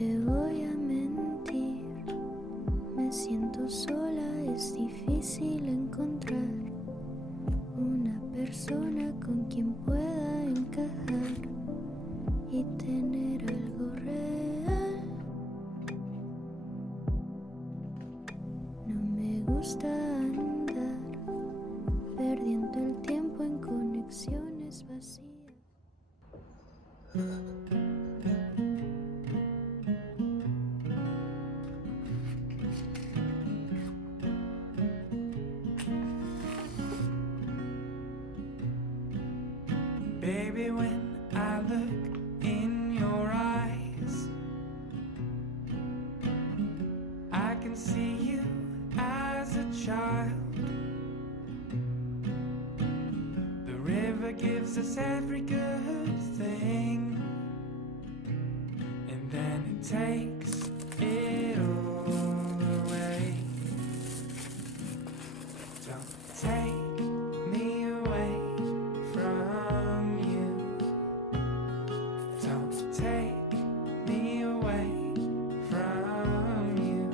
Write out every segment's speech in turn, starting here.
te voy a mentir, me siento sola, es difícil encontrar una persona con quien pueda encajar y tener algo real. No me gusta andar perdiendo el tiempo en conexiones vacías. Baby, when I look in your eyes, I can see you as a child. The river gives us every good thing, and then it takes it all away. Don't take me away from you. Don't take me away from you.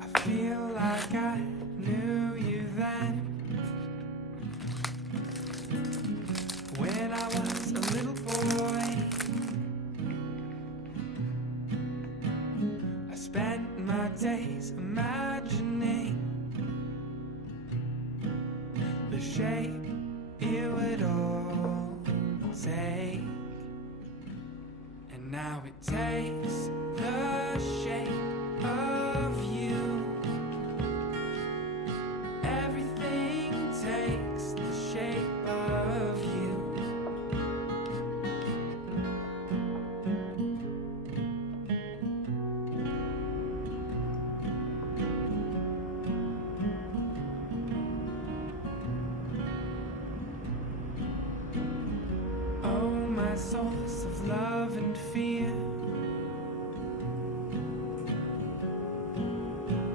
I feel like I knew you then, when I was a little boy. I spent my days imagining the shape it would all take, and now it takes the shape of you. Everything takes the shape of you. source of love and fear.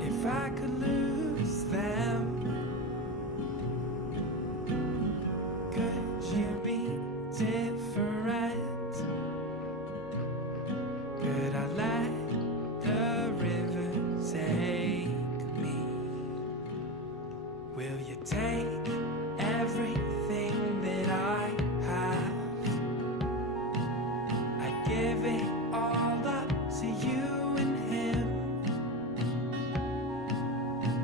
If I could lose them, could you be different? Could I let the river take me? Will you take everything that I have? I'd give it all up to you and him.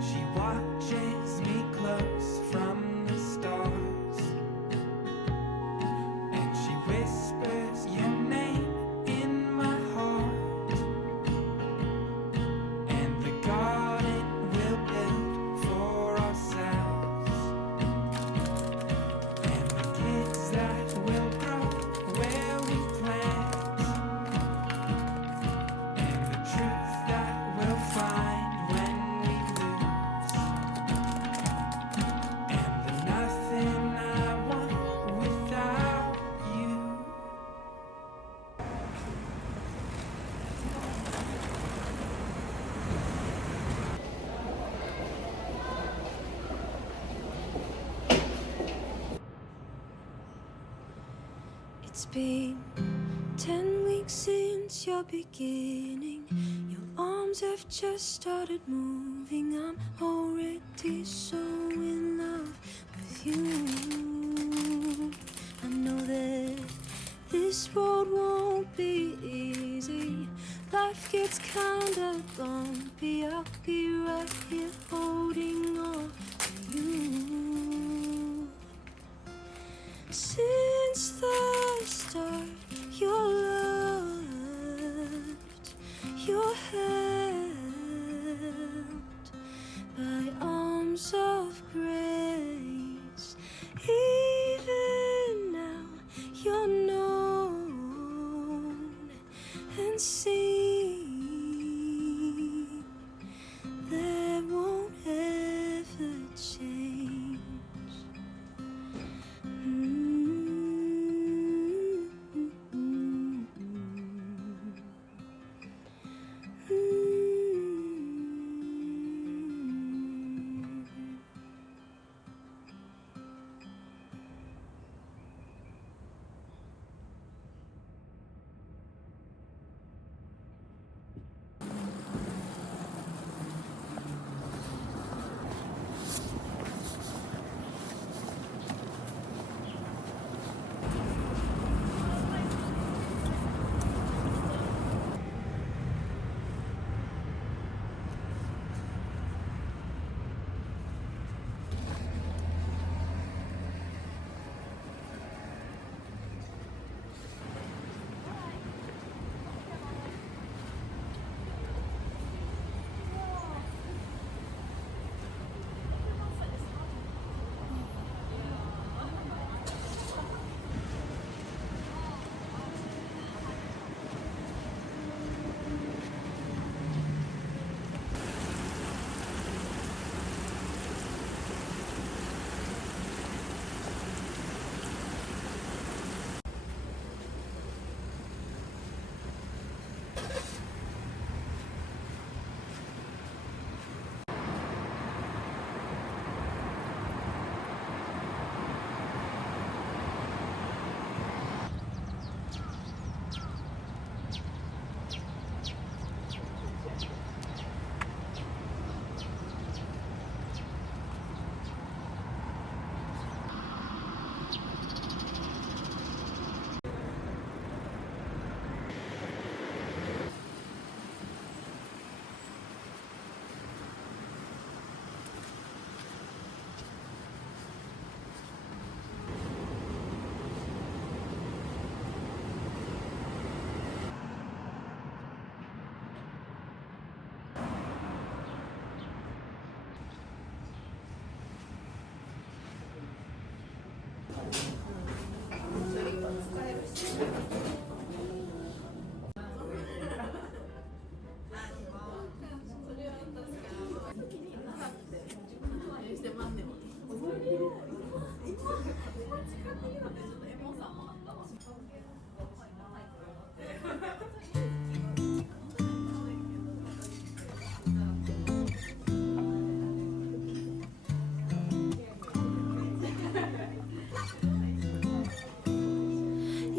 She watches me close from the stars, and she whispers your name in my heart. And the garden we'll build for ourselves, and the kids that will grow where we plant, and the truth that we'll find when we lose, and the nothing I want without you. It's been 10 weeks since your beginning. Your arms have just started moving. I'm already so in love with you. I know that this road won't be easy. Life gets kinda bumpy. I'll be right here holding on to you. Since the start, your loved, your held by arms of grace. Even now, you're known and seen. That won't ever change.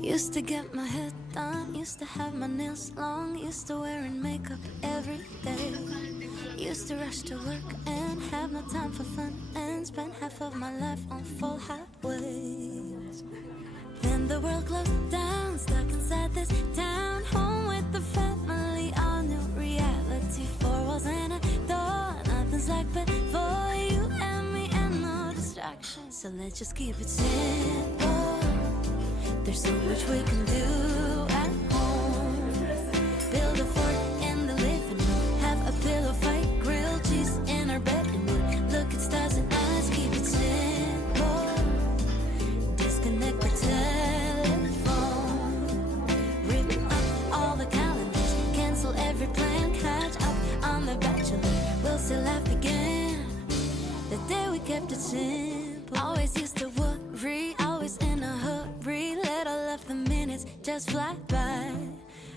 Used to get my hair done, used to have my nails long, used to wearing makeup every day. Used to rush to work and have no time for fun, and spend half of my life on full highways. Then the world closed down, stuck inside this town, home with the family, all new reality. Four walls and a door, nothing's like before. You and me and no distractions, so let's just keep it simple. There's so much we can do at home. Build a fort in the living room, have a pillow fight, grilled cheese in our bedroom. Look at stars and eyes, keep it simple. Disconnect the telephone, rip up all the calendars, cancel every plan, catch up on The Bachelor. We'll still laugh again the day we kept it simple. Always used to worry, always in a hurry, let all of the minutes just fly by.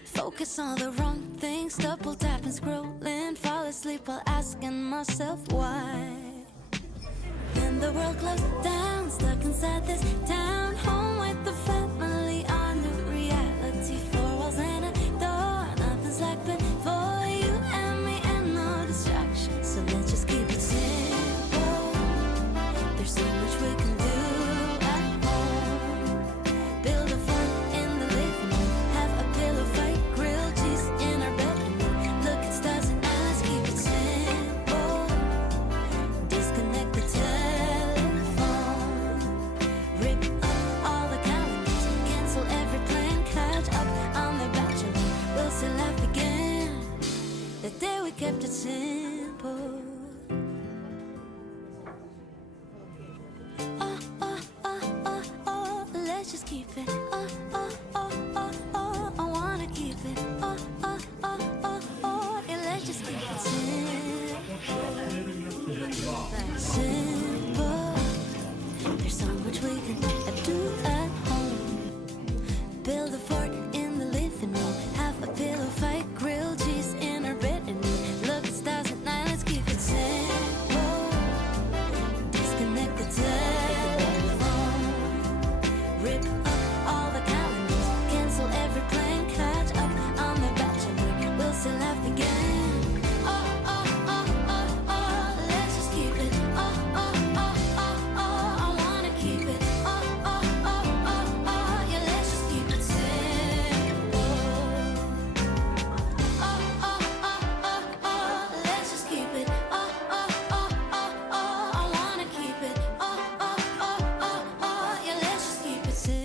Focus on the wrong things, double tapping, scrolling, fall asleep while asking myself why. Then the world closed down, stuck inside this town, home with the family, on new reality. Four walls and a door, nothing's like before. You and me and no distractions, so let's just keep it simple. There's so much we can do at home. Build a fort in the living room, have a pillow fight, grilled cheese in our bedroom. Look at stars and eyes, keep it simple. Disconnect the telephone, rip up all the calendars, cancel every plan, catch up on The Bachelor. We'll still laugh again the day we kept it simple. Oh, oh, oh, oh, oh, let's just keep it. Oh, oh, oh, oh, oh, I wanna keep it. Oh, oh, oh, oh, oh, yeah, let's just keep it simple. Simple. There's so much we can do at home. Build a fort in the living room, have a pillow fight, grilled cheese in our bedroom. Look at stars at night, let's keep it simple. Disconnect the telephone, rip up all the calendars, cancel every plan, catch up on The Bachelor. We'll still laugh again. Oh, oh, oh, oh, oh, let's just keep it. Oh, oh, oh, oh, oh, I wanna keep it. Oh, oh, oh, oh, oh, yeah, let's just keep it simple. Oh, oh, oh, oh, oh, let's just keep it. Oh, oh, oh, oh, oh, I wanna keep it. Oh, oh, oh, oh, oh, yeah, let's just keep it simple.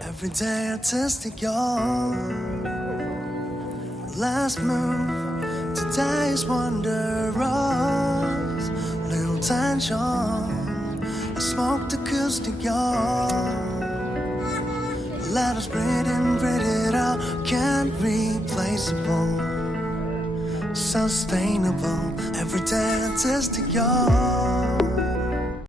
Every day artistic, your last move today's wondrous. Little tension, a smoked acoustic, your let us breathe in, breathe it out. Can't replaceable, sustainable, everyday artistic, y'all.